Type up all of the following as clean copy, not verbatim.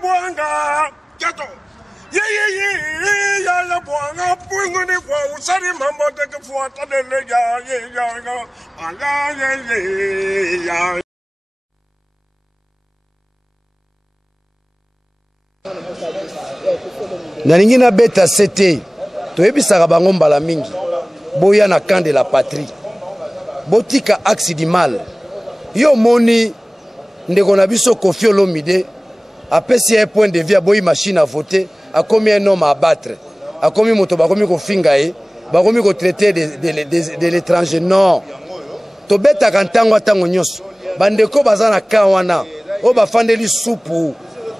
buanga yato ye ya buanga pungu ni kwa usari mambo de kufuata de ya ala ya nalingi na beta CT toyebisaka bango mbala mingi boya na camp de la patrie botika axe du mal yo moni ndeko na biso Koffi Olomide apesi un point de vue boyi machine à voter a commis un homme à abattre a commis moto bakomi ko finga e bakomi ko traiter de l'étranger non to beta kantango tango nyoso bandeko bazana kawana o bafandeli supu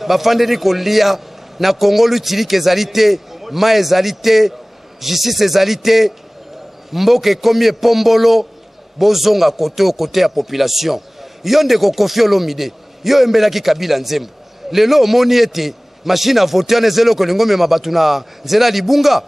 bafandeli kolia na Congo lutili kezalité ma ezalité justice ezalité mboke komi pombolo bozonga côté ya population yo ndeko Koffi Olomide yo embelaki Kabila nzembo lelo omoni ete machine à voter nezelo kolingo mema batu na nzela libunga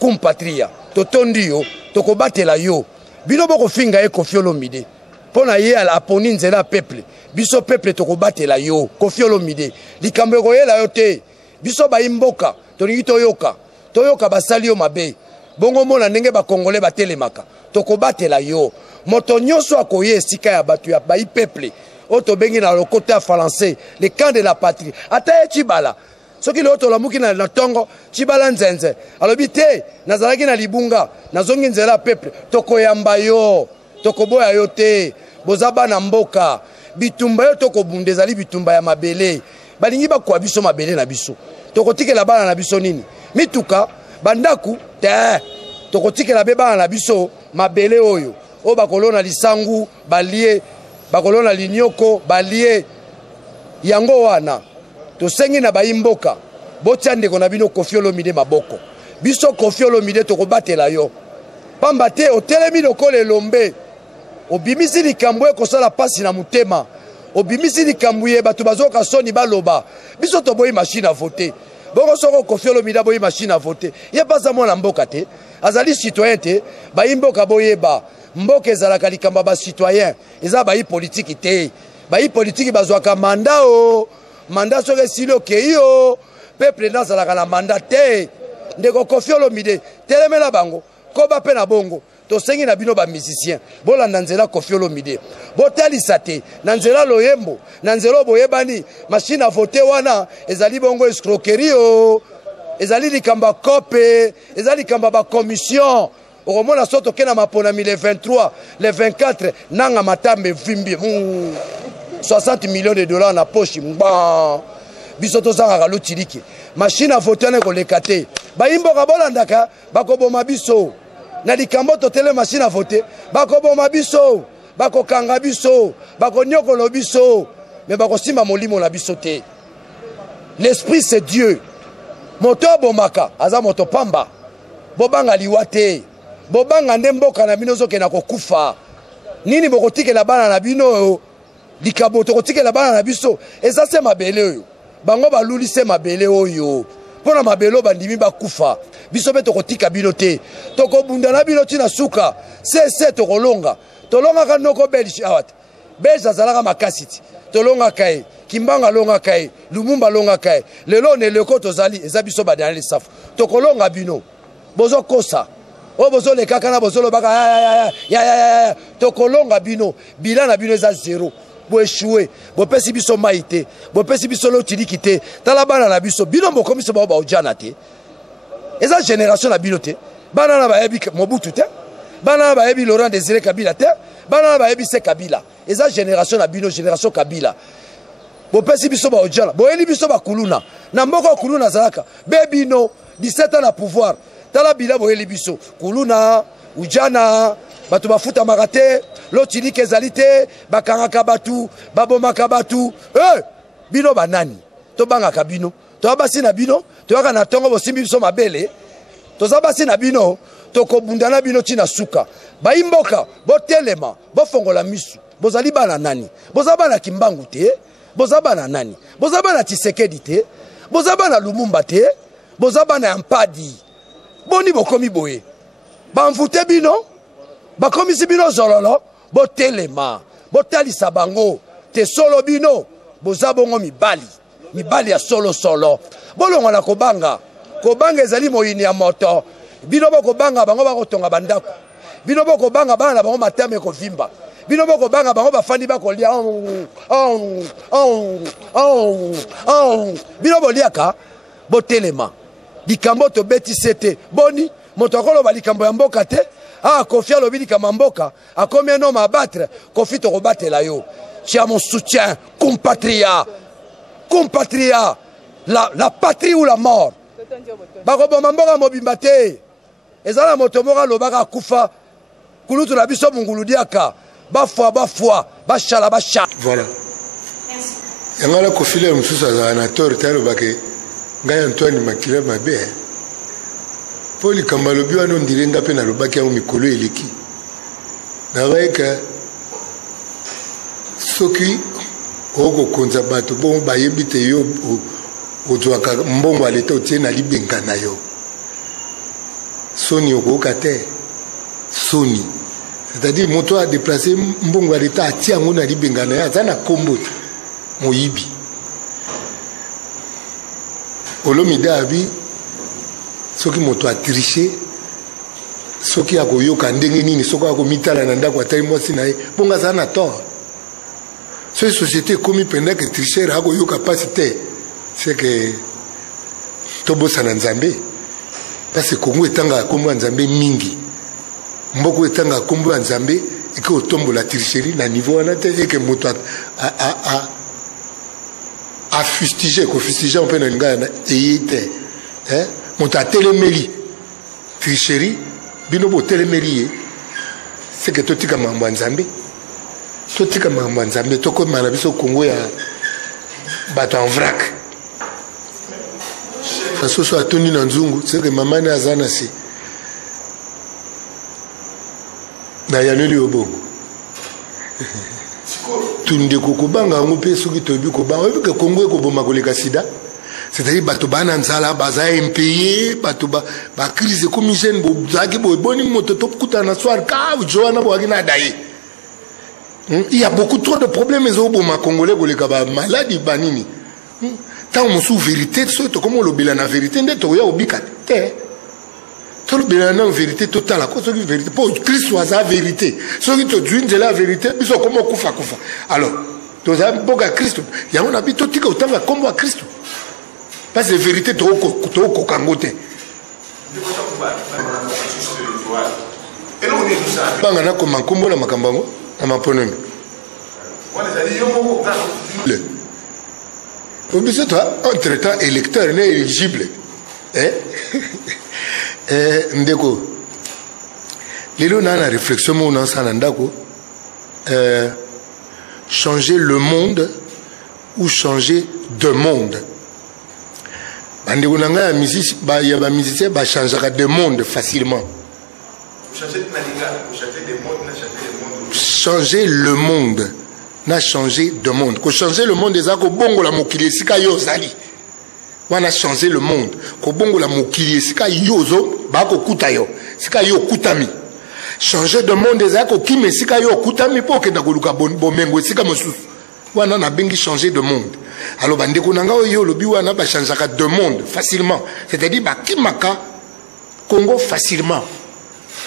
kumpatria totondi yo tokobatela yo bino boko finga e Koffi Olomide pona ye ala aponi nzela peuple biso peuple tokobatela yo Koffi Olomide likambo koyela yo te biso ba imboka tolingi toyoka basali yo mabe bongo mona ndenge ba congolais batelemaka tokobatela yo moto nyonso akoye esika ya batu ya bayi peuple oto bengi na lokota ya français le camp de la patrie ata ye Chibala soki le oto lamuki na tongo Chibala nzenze alobi te nazalaki na libunga nazongi nzela peuple tokoyamba yo tokoboya yo te bozaba na mboka bitumba yo tokobunda ezali bitumba ya mabele balingi bakwa biso mabele na biso tokotikela bana na biso nini mituka bandaku te tokotikela be bana na biso mabele oyo o bakolona lisangu balie bakolona linyoko balie yango wana tosengi na bayimboka botia ndeko na bino Koffi Olomide maboko biso Koffi Olomide tokobatela yo pamba te otelemi lokola elombe obimisi likambo ekosala pasi na mutema obimisi likambo ye bato bazoka soni baloba biso toboyi machine à voter bongo soko Koffi Olomide boyi machine à voter ye pasa mwana mboka te azali citoyen te bayimboka boyeba mboka ezalaka likambo ba citoyen eza bayi politique te bayi politique bazwaka mandat o mandat soki esili okei o peuple nazalaka na mandat te ndeko Koffi Olomide telemela bango koba mpe na bongo tosengi na bino bamusicien bolanda nzela Koffi Olomide botalisa te na nzela loyembo na nzela boyebani machine à voter wana ezali bongo escroquerie o ezali likambo kope ezali likambo ba commission okomona soto kena maponami le 23 le 24 nanga matambe vimbi 60 millions de dollars na poche mba biso tozanga lutiliki machine à voter ne koleka te bayimboka bolandaka bakoboma biso na likambo totele machine à voter bakoboma biso bakokanga biso bakonyokolo biso mais bakosimba molimo na biso te l'esprit c'est Dieu moto bomaka aza moto pamba bobanga liwa te bobanga nde mboka na bino zokena kokufa nini bokotikela bana na bino likabo tokotikela bana na biso eza se mabele oyo bango baluli se mabele oyo pona mabelo bandimi bakufa biso be tokotika bino te tokobunda na bino tina suka se tokolonga tolongaka noko belge awat belge azalaka makasi ti tolongaka ye Kimbanga longaka ye Lumumba longaka ye lelo ne leko tozali eza biso badana le safu tokolonga bino bozo kosa o bozo le kakana bozo lo baka ya tokolonga bino bilana bino eza zéro bo échouer bo pesi biso maite bo pesi biso lo tiliki te tala bana na biso bino mo komiso ba ojana te eza génération na bino te bana na ba yebi Mobutu te bana na ba yebi Laurent Désiré Kabila te bana na ba yebi se Kabila eza génération na bino génération Kabila bo pesi biso ba ojana bo eli biso ba kuluna na mboko kuluna zalaka bebino 17 ans na pouvoir tala bila bo eli biso kuluna ujana batu bafuta magate lotili kezalite bakangaka batu babomaka batu bino banani to bangaka bino to abasi na bino to yaka na tongo bosimbi biso mabele to zabasi na bino to kobundana bino tina suka baimboka botelema bofongola misu bozali bana nani bozaba na Kimbangu te bozaba na nani bozaba na Tshisekedi te bozaba na Lumumba te bozaba na Mpadi boni bokomi boye bamvute bino bakomisi bino zololo botelema botalisa bango te solo bino bozabongo mibali mibali ya solo solo bolongo na kobanga ezali moyini ya moto bino bokobanga bango bakotonga bandako bino bokobanga bana na bango matame ekovimba bino bokobanga bango bafandi bakolia bino boliaka botelema likambo tobeti sete boni moto akoloba likambo ya mboka te Kofi alobi likambo ya mboka akomi un homme à battre Kofi tokobatela yo. Tu as mon soutien, compatriote, la patrie ou la mort. Bakoboma mboka mobimba te ezala moto moko alobaka kufa kulutu na biso mungulu diaka bafwa bashala. Voilà. Yangala Kofi le mususu azala na tort talobake ngai Antoine Makila mabe. Poli kamalobi wana ndirenga pe na lobaki ya mikolo eleki. Na baika soki oko konza bato bon bayebi te yo ozwaka mbongo ya leta otie na libenga na yo soni okoyoka te soni c'est-à-dire moto a déplacé mbongo ya leta atia yango na libenga na ye aza na kombo te moyibi olomide abi soki moto atriche soki akoyoka ndenge nini soki akomitala na ndako atali mwasi na ye bongo aza na tort. Cette société comme pendant que tricheur a eu capacité, c'est que Tobo Sananzambe, parce que Congo est un combo Nzambe mingi, Mboko est un combo Nzambe et que au tombe la tricherie, na niveau en et que Moto a fustigé, qu'on fustigé on peut nous gagner et hein, Moto a téléméli, tricherie, binobo téléméli, c'est que tout est comme un Nzambe. Totika Manzambe, toko manabiso Congo ya bato en vrac. Parce que atoni na nzungu, c'est que maman na azana si. Na yaneli obongo. Tunde kokobanga ngope soki tobi kobanga, parce que Congo ko boma koleka sida. C'est-à-dire bato bana nzala baza impayé, bato ba crise comme jeune bo zaki bo boni moto top kuta na soir ka joana bo akina daye. Il y a beaucoup trop de problèmes les Congolais les maladies banini. Tant on sous vérité, surtout comme on l'obéit la vérité, n'est-ce pas au bicat. Tout le la vérité totale, à cause de la vérité. Pour Christ soit la vérité. Ceux qui te disent la vérité, ils sont comme kufa. Alors, tu as un bon Christ. Il y a un habit tout qui est comme à Christ. Parce que la vérité, tu as au Kangote. Et nous, on est tout ça. Bangana comme un combo la Makambango. Entre-temps, électeur n'est éligible. Ndeko, Lilo na réflexion, mon changer le monde ou changer de monde. Ndeko nanga ya musicien changera de monde facilement. Changer le monde n'a changé de monde. Ko changer le monde des ako bongo la mokili sika yo zali. Wana changer le monde. Ko bongo la mokili sika yozo ba ko kuta yo. Sika yo kutami. Changer de monde des ako kime sika yo kutami po ke na koluka bomengo sika mosusu. Wana na bengi changer de monde. Alors bande ko nanga yo lobi wana ba changera de monde facilement. C'est-à-dire ba kimaka Congo facilement.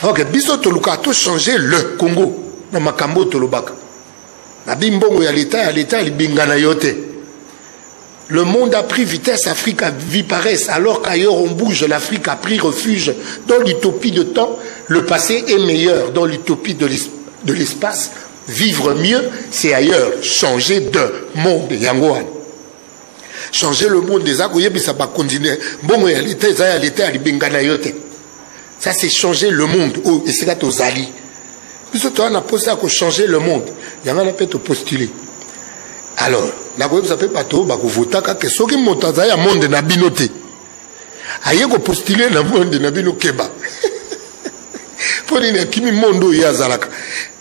Ok, biso toluka to changer le Congo. Na makambo tolobaka. Na bimbongo ya l'État libingana yote. Le monde a pris vitesse, Afrique a vu paresse, alors qu'ailleurs on bouge, l'Afrique a pris refuge. Dans l'utopie de temps, le passé est meilleur. Dans l'utopie de l'espace, vivre mieux, c'est ailleurs. Changer de monde, Yangoan. Changer le monde des agoyés, mais ça va continuer. Bon, l'État libingana yote. Ça, c'est changer le monde. Oh, et c'est là aux alliés. Puisque toi, on a posé à changer le monde. Il y en a peut-être postuler. Alors, la quoi ça fait pas tout, bah, voter que ce qui monte à un monde n'a binoté. Aïe, qu'on postuler dans le monde n'a bino keba. Pour dire qu'il y monde yazalaka.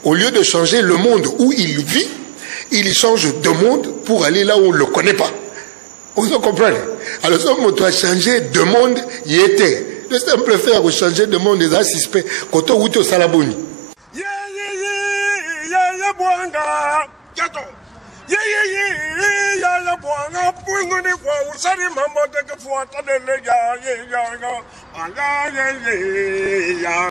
Au lieu de changer le monde où il vit, il change de monde pour aller là où on ne le connaît pas. Vous comprenez? Alors, si on doit changer de monde, il était. Le simple fait de changer de monde des suspects. Quand on est au Salaboni. Buanga, yato, ye, ya la buanga, pinguni kwa usari mama teke fuata dele ya